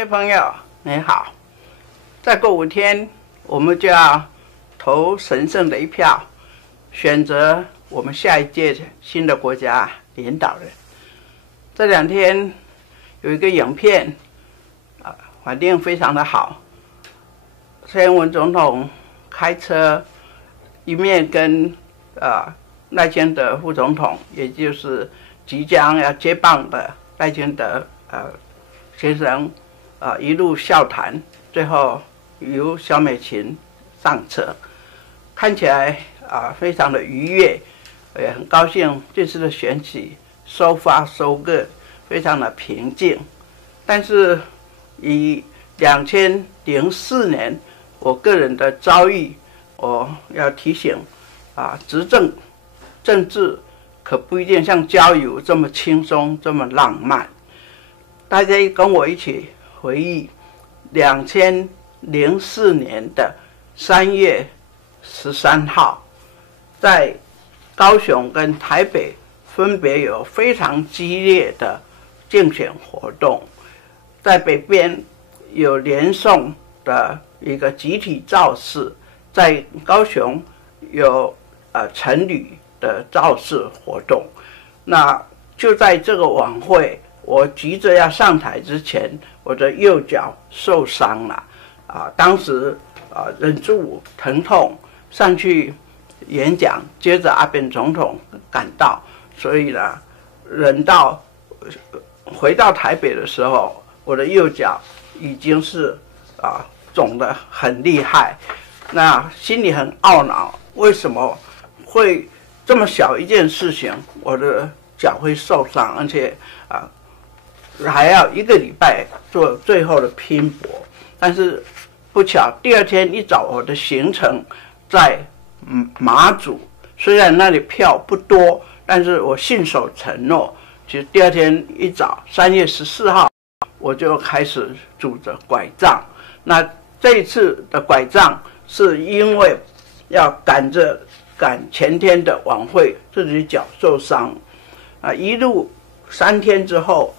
位朋友，你好！再过5天，我们就要投神圣的一票，选择我们下一届新的国家领导人。这2天有一个影片，反应非常的好。蔡英文总统开车，一面跟赖清德副总统，也就是即将要接棒的赖清德先生一路笑谈，最后由萧美琴上车，看起来非常的愉悦，也很高兴这次的选举so far so good，非常的平静。但是以2004年我个人的遭遇，我要提醒执政政治可不一定像郊游这么轻松这么浪漫。大家跟我一起回忆2004年的3月13号，在高雄跟台北分别有非常激烈的竞选活动。在北边有连宋的一个集体造势，在高雄有陈旅的造势活动。那就在这个晚会，我急着要上台之前，我的右脚受伤了，当时忍住疼痛上去演讲，接着阿扁总统赶到，所以呢，忍到回到台北的时候，我的右脚已经是肿得很厉害，那心里很懊恼，为什么会这么小一件事情，我的脚会受伤，而且还要1个礼拜做最后的拼搏。但是不巧，第2天一早，我的行程在马祖，虽然那里票不多，但是我信守承诺，其实第2天一早3月14号，我就开始拄着拐杖。那这一次的拐杖是因为要赶前天的晚会，自己脚受伤，一路3天之后，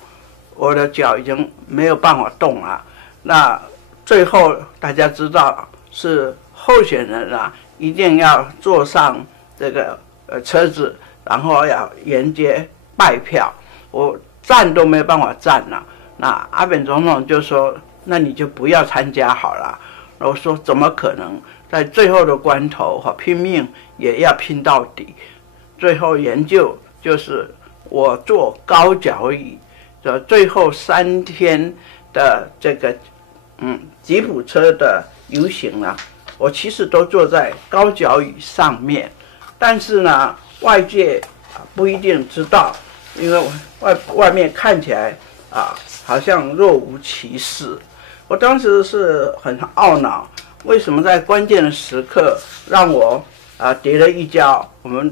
我的脚已经没有办法动了。那最后大家知道是候选人一定要坐上这个车子，然后要沿街拜票，我站都没有办法站了。那阿扁总统就说：“那你就不要参加好了。”我说：“怎么可能？在最后的关头拼命也要拼到底。”最后研究就是我坐高脚椅的最后3天的这个吉普车的游行我其实都坐在高脚椅上面，但是呢，外界不一定知道，因为外面看起来好像若无其事。我当时是很懊恼，为什么在关键的时刻让我跌了一跤？我们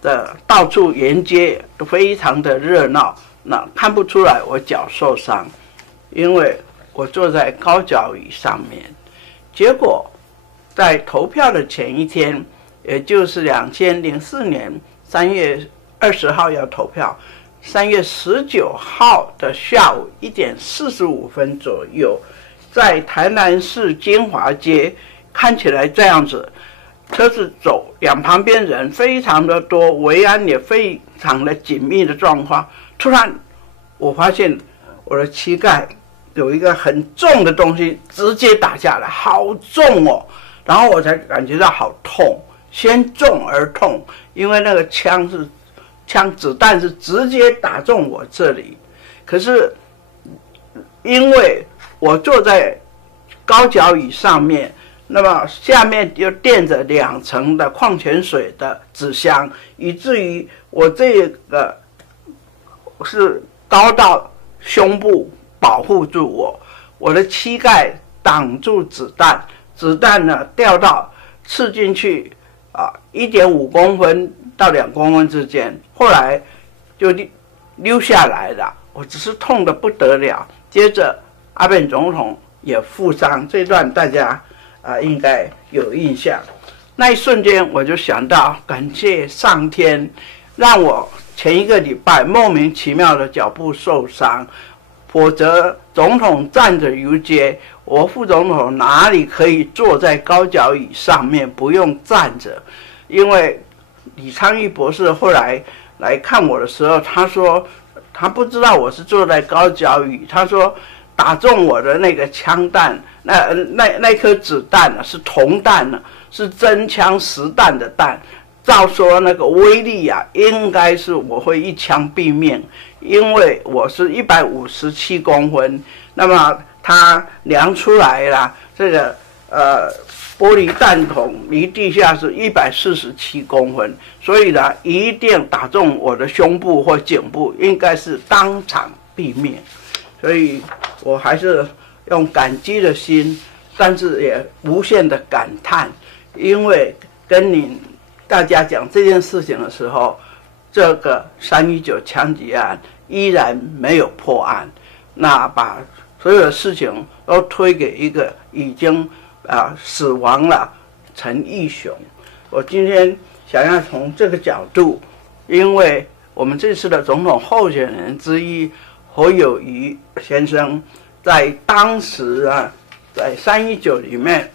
的到处沿街都非常的热闹，那看不出来我脚受伤，因为我坐在高脚椅上面。结果在投票的前一天，也就是2004年3月20号要投票，3月19号的下午1点45分左右，在台南市金华街，看起来这样子，车子走，两旁边人非常的多，维安也非常的紧密的状况。突然我发现我的膝盖有一个很重的东西直接打下来，好重哦，然后我才感觉到好痛，先重而痛，因为那个子弹是直接打中我这里。可是因为我坐在高脚椅上面，那么下面又垫着2层的矿泉水的纸箱，以至于我这个是高到胸部保护住我的膝盖挡住子弹，子弹呢掉到刺进去1.5公分到2公分之间，后来就溜下来了，我只是痛得不得了。接着阿扁总统也负伤，这段大家应该有印象。那一瞬间我就想到，感谢上天让我前1个礼拜莫名其妙的脚部受伤，否则总统站着游街，我副总统哪里可以坐在高脚椅上面，不用站着？因为李昌钰博士后来来看我的时候，他说他不知道我是坐在高脚椅，他说打中我的那个枪弹，那颗子弹是铜弹是真枪实弹的弹。照说那个威力应该是我会一枪毙命，因为我是157公分，那么它量出来了，这个玻璃弹筒离地下是147公分，所以呢，一定打中我的胸部或颈部，应该是当场毙命。所以我还是用感激的心，但是也无限的感叹，因为跟大家讲这件事情的时候，这个319枪击案依然没有破案，那把所有的事情都推给一个已经死亡了陈义雄。我今天想要从这个角度，因为我们这次的总统候选人之一侯友宜先生，在当时在319里面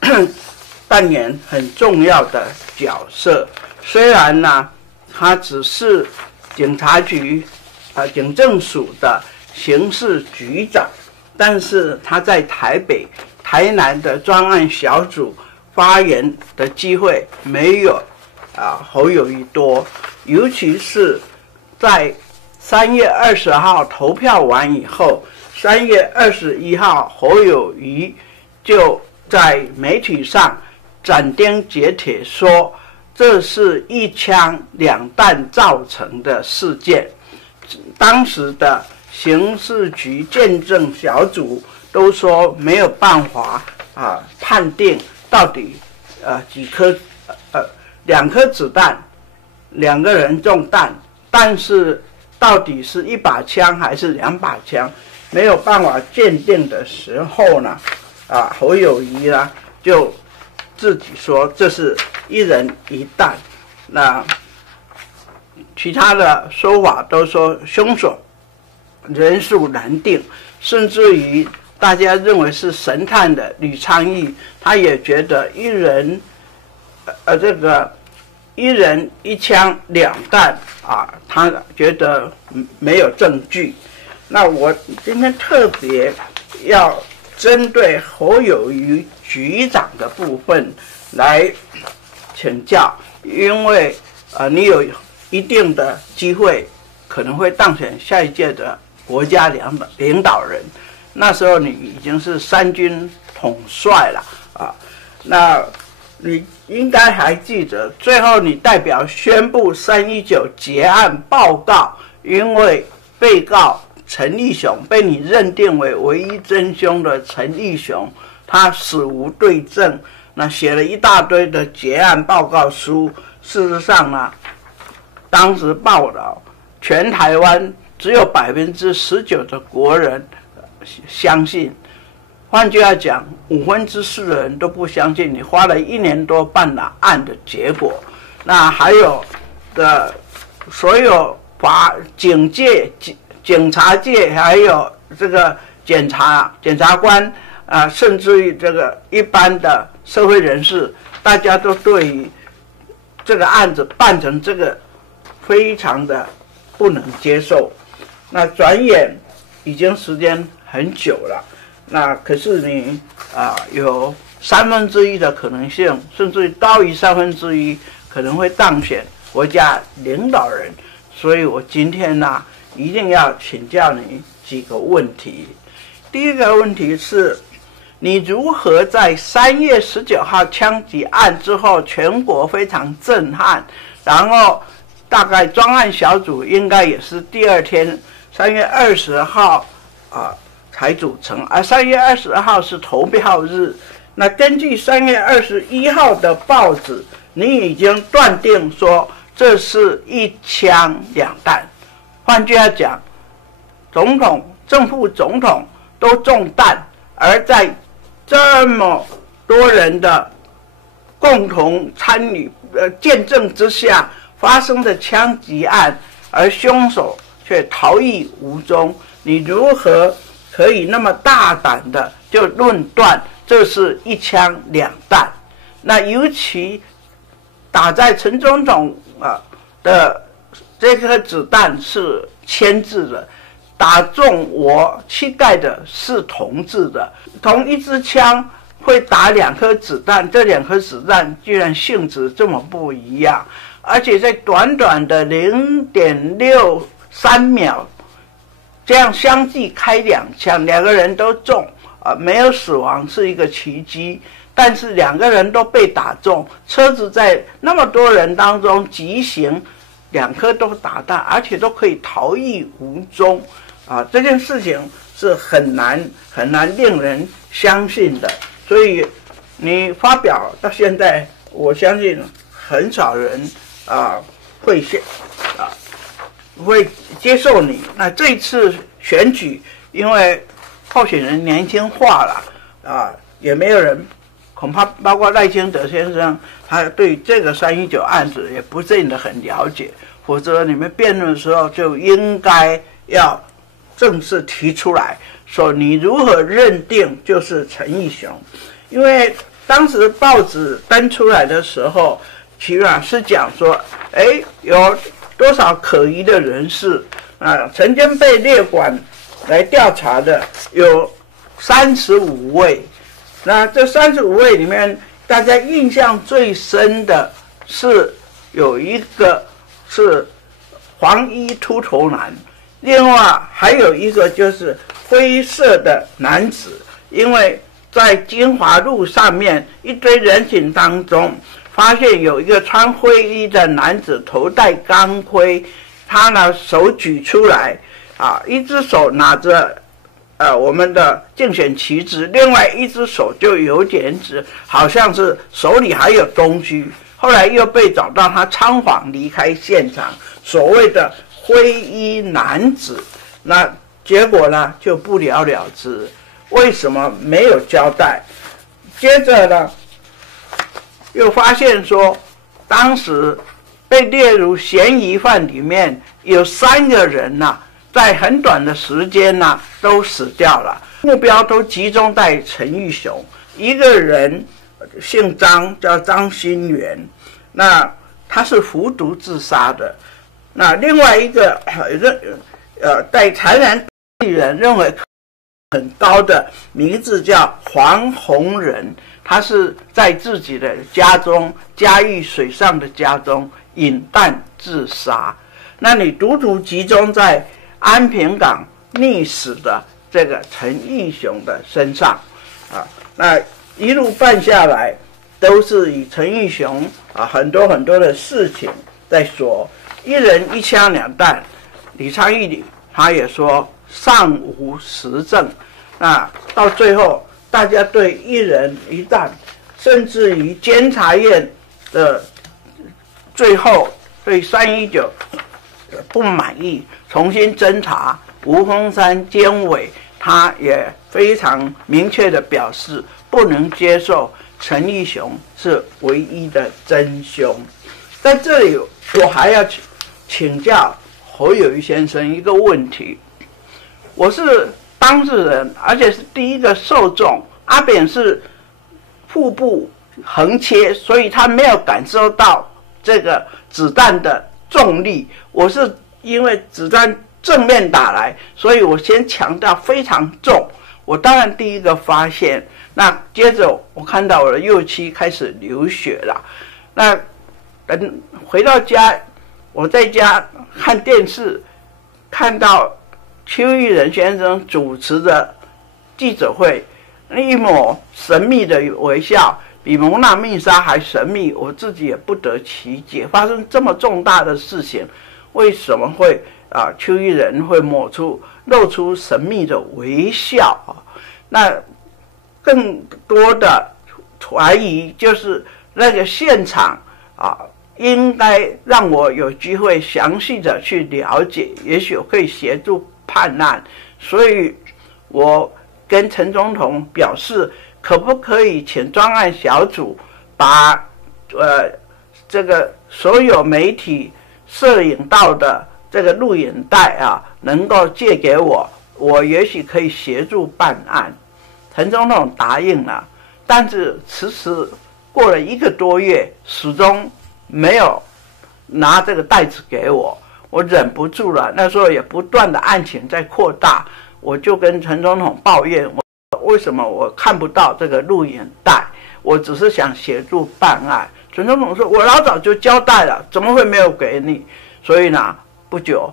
扮演很重要的角色。虽然呢，他只是警察局警政署的刑事局长，但是他在台北、台南的专案小组发言的机会没有侯友宜多，尤其是在3月20号投票完以后，3月21号侯友宜就在媒体上斩钉截铁说，这是一枪两弹造成的事件。当时的刑事局鉴证小组都说没有办法判定到底几颗2颗子弹，2个人中弹，但是到底是1把枪还是2把枪，没有办法鉴定的时候呢，侯友宜呢就自己说这是1人1弹，那其他的说法都说凶手人数难定，甚至于大家认为是神探的吕昌钰，他也觉得1人1枪2弹他觉得没有证据。那我今天特别要针对侯友宜局长的部分来请教，因为你有一定的机会可能会当选下一届的国家领导人，那时候你已经是3军统帅了那你应该还记得，最后你代表宣布319结案报告，因为被告陈义雄被你认定为唯一真凶的陈义雄，他死无对证，那写了一大堆的结案报告书。事实上呢，当时报道全台湾只有19%的国人相信，换句话讲，4/5的人都不相信你花了1年多办了案的结果。那还有的所有警界、警察界，还有这个检察官甚至于这个一般的社会人士，大家都对于这个案子办成这个非常的不能接受。那转眼已经时间很久了，那可是你有1/3的可能性，甚至于高于1/3可能会当选国家领导人。所以我今天呢一定要请教你几个问题。第一个问题是，你如何在3月19号枪击案之后，全国非常震撼，然后大概专案小组应该也是第2天3月20号才组成，而3月20号是投票日。那根据3月21号的报纸，你已经断定说这是1枪2弹。换句话讲，总统、正副总统都中弹，而在这么多人的共同参与见证之下发生的枪击案，而凶手却逃逸无踪，你如何可以那么大胆的就论断这是一枪两弹。那尤其打在陈总统的这颗子弹是铅制的，打中我膝盖的是铜制的，同一支枪会打2颗子弹，这2颗子弹居然性质这么不一样，而且在短短的0.63秒，这样相继开2枪，2个人都中，没有死亡是一个奇迹。但是2个人都被打中，车子在那么多人当中急行，2颗都打到，而且都可以逃逸无踪，这件事情是很难令人相信的。所以你发表到现在，我相信很少人会接受你。那这一次选举，因为候选人年轻化了也没有人。恐怕包括赖清德先生，他对这个319案子也不见得很了解，否则你们辩论的时候就应该要正式提出来，说你如何认定就是陈义雄。因为当时报纸登出来的时候，起码是讲说，有多少可疑的人士曾经被列管来调查的有35位。那这35位里面，大家印象最深的是有一个是黄衣秃头男，另外还有一个就是灰色的男子，因为在金华路上面一堆人群当中，发现有一个穿灰衣的男子，头戴钢盔，他呢手举出来一只手拿着我们的竞选旗帜，另外一只手就有点指，好像是手里还有东西。后来又被找到他仓皇离开现场，所谓的灰衣男子。那结果呢就不了了之，为什么没有交代？接着呢又发现说，当时被列入嫌疑犯里面有3个人在很短的时间都死掉了，目标都集中在陈义雄。一个人姓张，叫张新元，那他是服毒自杀的。那另外一个在台南地人认为很高的名字叫黄宏仁，他是在自己的家中，嘉义水上的家中饮弹自杀。那你独集中在安平港溺死的这个陈义雄的身上那一路办下来，都是以陈义雄很多的事情在说，一人一枪两弹。李昌钰他也说尚无实证，那到最后大家对一人一弹，甚至于监察院的最后对319不满意，重新侦查。吴峰山监委他也非常明确的表示，不能接受陈义雄是唯一的真凶。在这里我还要请教侯友宜先生一个问题，我是当事人，而且是第一个受众。阿扁是腹部横切，所以他没有感受到这个子弹的重力。我是因为子弹正面打来，所以我先强调非常重。我当然第一个发现，那接着我看到我的右膝开始流血了。那等回到家，我在家看电视，看到邱义仁先生主持的记者会，那一抹神秘的微笑，比蒙娜密莎还神秘，我自己也不得其解。发生这么重大的事情，为什么会邱义仁会露出神秘的微笑那更多的怀疑就是那个现场应该让我有机会详细的去了解，也许可以协助判案。所以我跟陈总统表示，可不可以请专案小组把这个所有媒体摄影到的这个录影带能够借给我，我也许可以协助办案。陈总统答应了，但是迟迟过了1个多月，始终没有拿这个袋子给我。我忍不住了，那时候也不断的案情在扩大，我就跟陈总统抱怨，为什么我看不到这个录影带？我只是想协助办案。陈总统说：“我老早就交代了，怎么会没有给你？”所以呢，不久，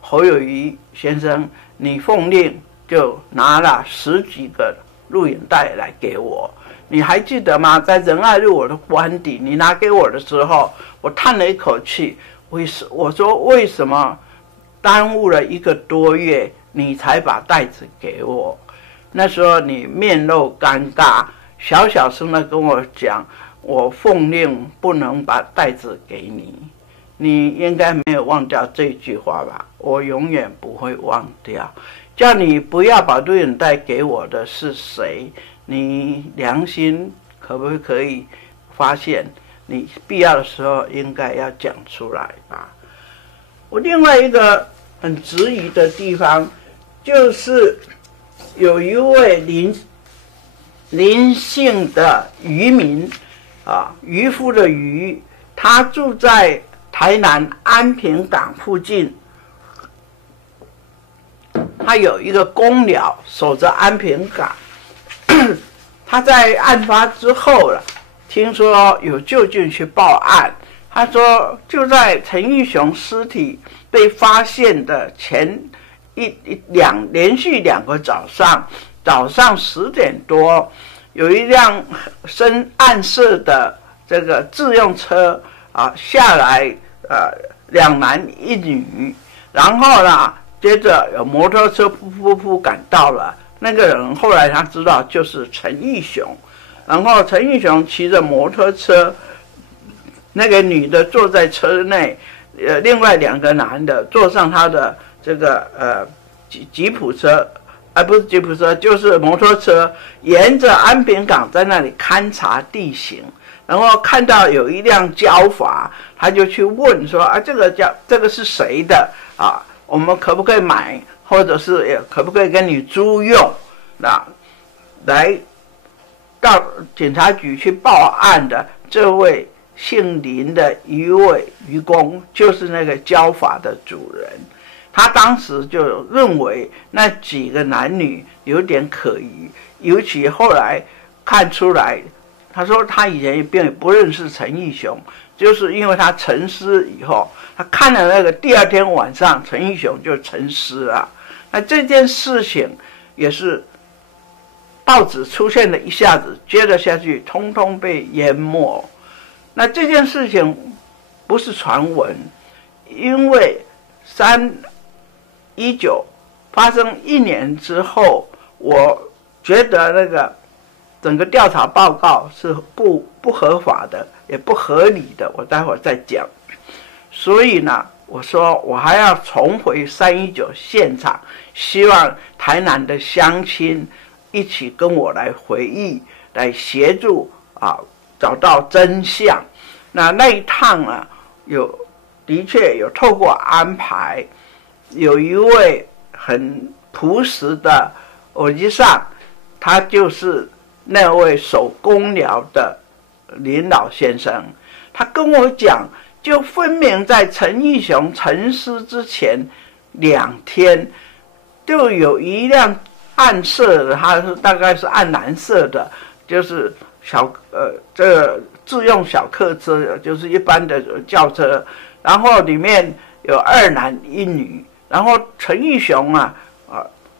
侯友宜先生，你奉令就拿了10几个录影带来给我。你还记得吗？在仁爱路我的官邸，你拿给我的时候，我叹了一口气。我说为什么耽误了1个多月，你才把袋子给我？那时候你面露尴尬，小小声的跟我讲，我奉令不能把袋子给你。你应该没有忘掉这句话吧？我永远不会忘掉。叫你不要把录影带给我的是谁？你良心可不可以发现？你必要的时候应该要讲出来吧。我另外一个很质疑的地方，就是有一位林姓的渔民渔夫的渔，他住在台南安平港附近，他有一个公寮守着安平港。他在案发之后了，听说有就近去报案。他说就在陈玉雄尸体被发现的前连续2个早上10点多，有一辆暗色的这个自用车下来，2男1女，然后呢，接着有摩托车噗赶到了。那个人后来他知道就是陈义雄，然后陈义雄骑着摩托车，那个女的坐在车内，另外2个男的坐上他的这个吉普车，不是吉普车，就是摩托车，沿着安平港在那里勘察地形，然后看到有一辆交法，他就去问说这个是谁的我们可不可以买？或者是可不可以跟你租用？来到警察局去报案的这位姓林的一位渔工，就是那个交法的主人。他当时就认为那几个男女有点可疑，尤其后来看出来，他说他以前并不认识陈义雄，就是因为他沉尸以后，他看了那个第2天晚上陈义雄就沉尸了。那这件事情也是报纸出现了一下子，接着下去通通被淹没。那这件事情不是传闻，因为319发生1年之后，我觉得那个整个调查报告是不合法的，也不合理的，我待会儿再讲。所以呢，我说我还要重回319现场，希望台南的乡亲一起跟我来回忆，来协助找到真相。那一趟呢，的确有透过安排，有一位很朴实的我ji上，他就是那位守公寮的林老先生，他跟我讲，就分明在陈义雄沉尸之前2天，就有一辆暗色的，它是大概是暗蓝色的，就是这个自用小客车，就是一般的轿车，然后里面有2男1女，然后陈义雄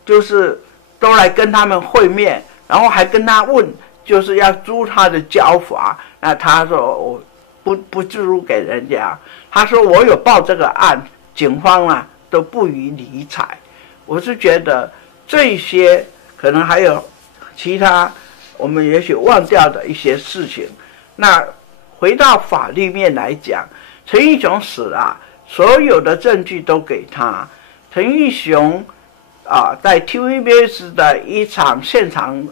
就是都来跟他们会面，然后还跟他问，就是要租他的交法。那他说我不租给人家，他说我有报这个案，警方都不予理睬。我是觉得这些可能还有其他我们也许忘掉的一些事情。那回到法律面来讲，陈义雄死了，所有的证据都给他。陈义雄在 TVBS 的一场现场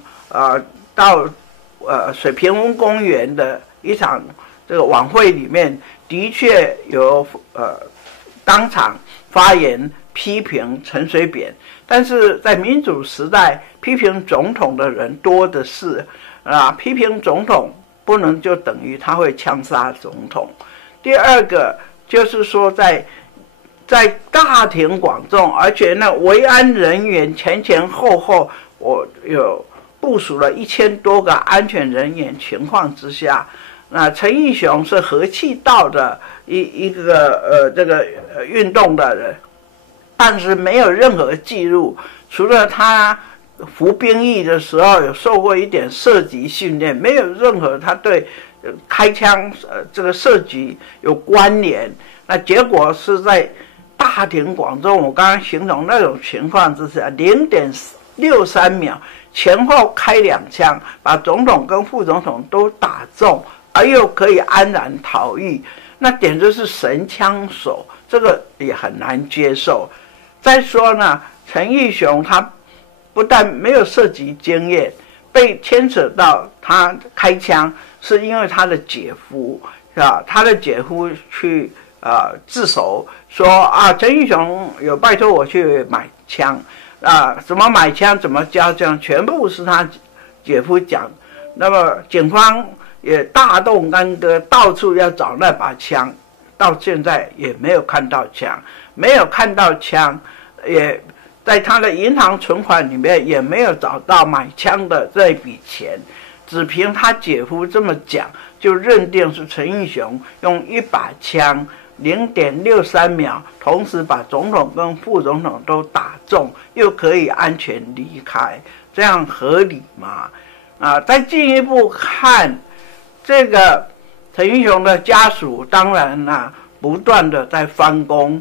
到水平温公园的一场这个晚会里面，的确有当场发言批评陈水扁，但是在民主时代，批评总统的人多的是啊，批评总统不能就等于他会枪杀总统。第二个就是说在大庭广众，而且呢，维安人员前后，我有部署了1000多个安全人员情况之下，那陈义雄是和气道的一个运动的人。但是没有任何记录，除了他服兵役的时候有受过一点射击训练，没有任何他对开枪这个射击有关联。那结果是在大庭广众，我刚刚形容那种情况之下，0.63秒前后开2枪，把总统跟副总统都打中，而又可以安然逃逸，那简直是神枪手，这个也很难接受。再说呢，陈义雄他不但没有射击经验，被牵扯到他开枪，是因为他的姐夫是吧？他的姐夫去自首说啊，陈义雄有拜托我去买枪啊，怎么买枪，怎么交枪，全部是他姐夫讲。那么警方也大动干戈，到处要找那把枪，到现在也没有看到枪，也在他的银行存款里面也没有找到买枪的这笔钱，只凭他姐夫这么讲，就认定是陈义雄用一把枪0.63秒，同时把总统跟副总统都打中，又可以安全离开，这样合理吗？再进一步看这个陈义雄的家属，当然不断的在翻供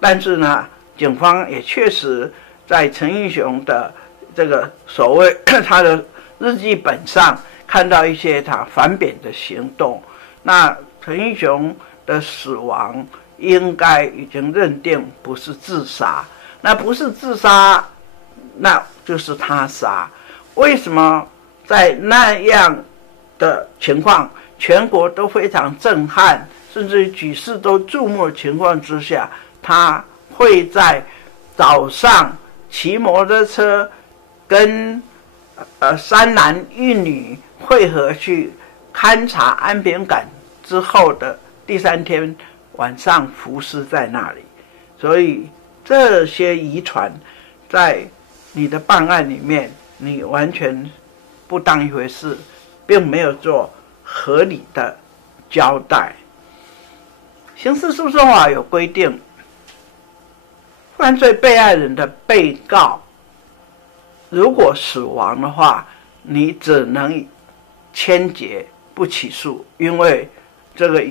但是呢，警方也确实在陈义雄的这个所谓他的日记本上看到一些他反扁的行动。那陈义雄的死亡应该已经认定不是自杀，那不是自杀，那就是他杀。为什么在那样的情况，全国都非常震撼，甚至于举世都注目的情况之下，他会在早上骑摩托车跟3男1女会合去勘察安平港之后的第3天晚上浮尸在那里。所以这些遗传在你的办案里面你完全不当一回事，并没有做合理的交代。刑事诉讼法有规定，犯罪被害人的被告如果死亡的话，你只能签结不起诉，因为这个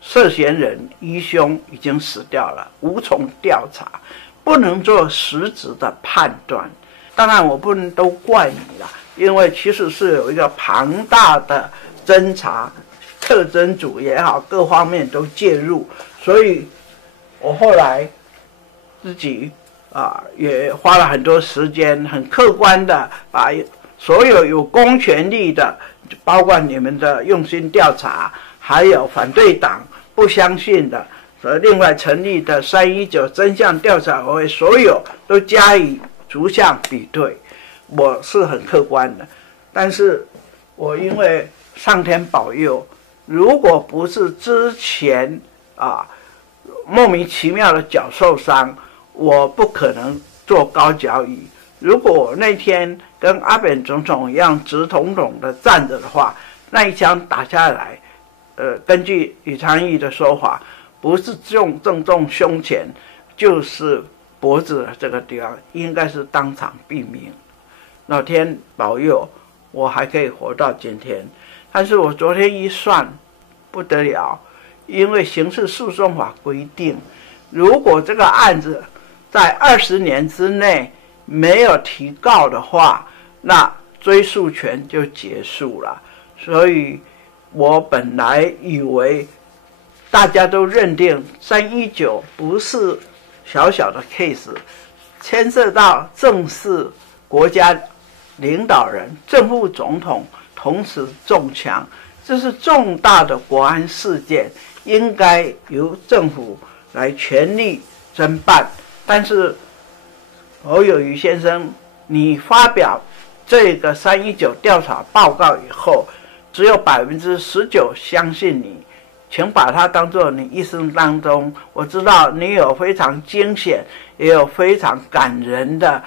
涉嫌人疑凶已经死掉了，无从调查，不能做实质的判断。当然我不能都怪你了，因为其实是有一个庞大的侦查，特侦组也好，各方面都介入，所以我后来自己也花了很多时间，很客观的把所有公权力的，包括你们的用心调查，还有反对党不相信的，另外成立的319真相调查委员会，所有都加以逐项比对，我是很客观的。但是我因为上天保佑，如果不是之前莫名其妙的脚受伤，我不可能做高脚椅。如果我那天跟阿扁总统一样直统统的站着的话，那一枪打下来，根据李昌钰的说法，不是正中胸前，就是脖子的这个地方，应该是当场毙命。老天保佑，我还可以活到今天。但是我昨天一算，不得了，因为刑事诉讼法规定，如果这个案子在20年之内没有提告的话，那追诉权就结束了。所以我本来以为大家都认定319不是小小的 case， 牵涉到正式国家领导人、正副总统同时中枪，这是重大的国安事件，应该由政府来全力侦办。但是侯友宜先生，你发表这个319调查报告以后，只有19%相信你，请把它当作你一生当中，我知道你有非常惊险，也有非常感人的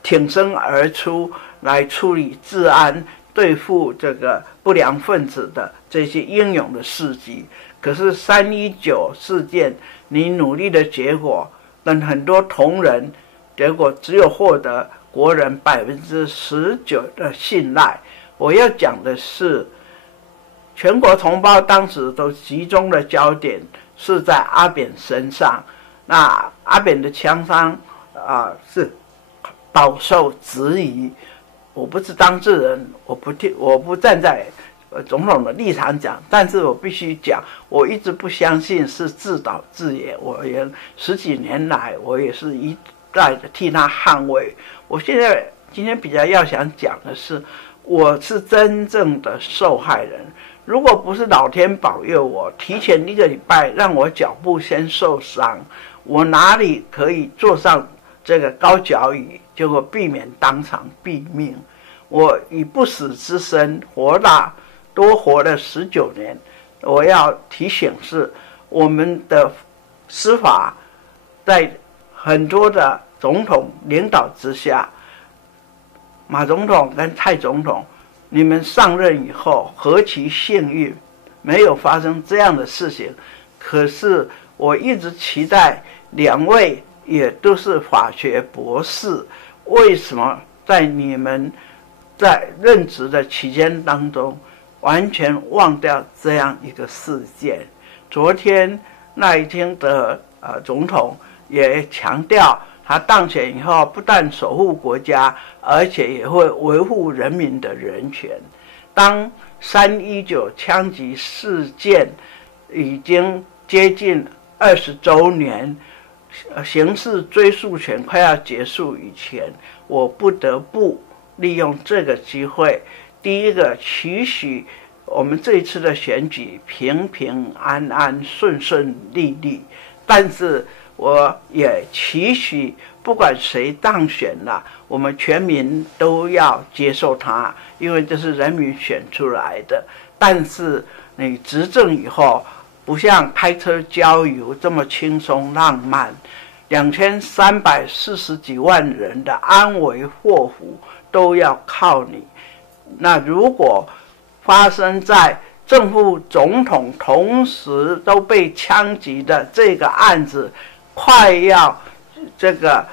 挺身而出来处理治安、对付这个不良分子的这些英勇的事迹。可是319事件，你努力的结果跟很多同仁，结果只有获得国人19%的信赖。我要讲的是，全国同胞当时都集中的焦点是在阿扁身上。那阿扁的枪伤是饱受质疑。我不是当事人，我不站在总统的立场讲，但是我必须讲，我一直不相信是自导自演。我也10几年来，我也是一再的替他捍卫。我今天比较要想讲的是，我是真正的受害人。如果不是老天保佑我提前1个礼拜让我脚步先受伤，我哪里可以坐上这个高脚椅，结果避免当场毙命。我以不死之身多活了19年。我要提醒是，我们的司法在很多的总统领导之下，马总统跟蔡总统，你们上任以后何其幸运，没有发生这样的事情。可是我一直期待2位也都是法学博士，为什么在你们在任职的期间当中完全忘掉这样一个事件？昨天赖清德总统也强调，他当选以后不但守护国家，而且也会维护人民的人权。当319枪击事件已经接近20周年，刑事追诉权快要结束以前，我不得不利用这个机会，第一个期许我们这一次的选举平平安安、顺顺利利。但是我也期许，不管谁当选了，我们全民都要接受他，因为这是人民选出来的。但是你执政以后，不像开车郊游这么轻松浪漫，2340几万人的安危祸福都要靠你。那如果发生在正副总统同时都被枪击的这个案子快要这个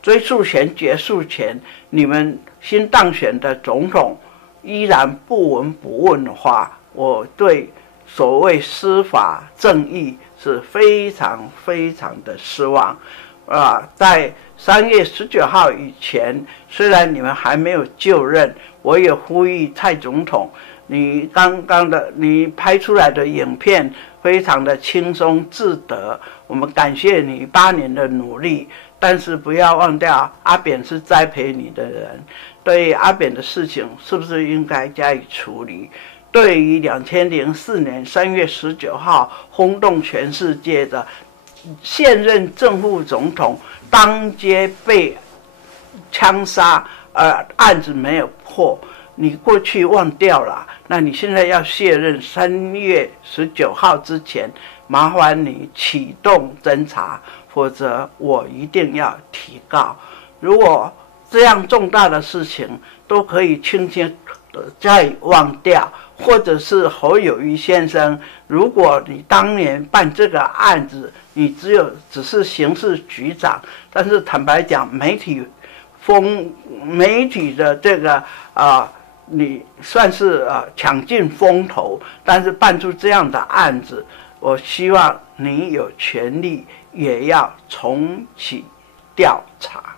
追诉权结束前，你们新当选的总统依然不闻不问的话，我对所谓司法正义是非常非常的失望。在3月19号以前，虽然你们还没有就任，我也呼吁蔡总统，你你拍出来的影片非常的轻松自得，我们感谢你8年的努力，但是不要忘掉阿扁是栽培你的人，对阿扁的事情是不是应该加以处理？对于2004年3月19号轰动全世界的现任正副总统当街被枪杀，案子没有破，你过去忘掉了，那你现在要卸任3月19号之前，麻烦你启动侦查，否则我一定要提告。如果这样重大的事情都可以轻轻的再忘掉，或者是侯友宜先生，如果你当年办这个案子，你只是刑事局长，但是坦白讲，媒体的这个你算是抢尽风头，但是办出这样的案子，我希望你有权利也要重启调查。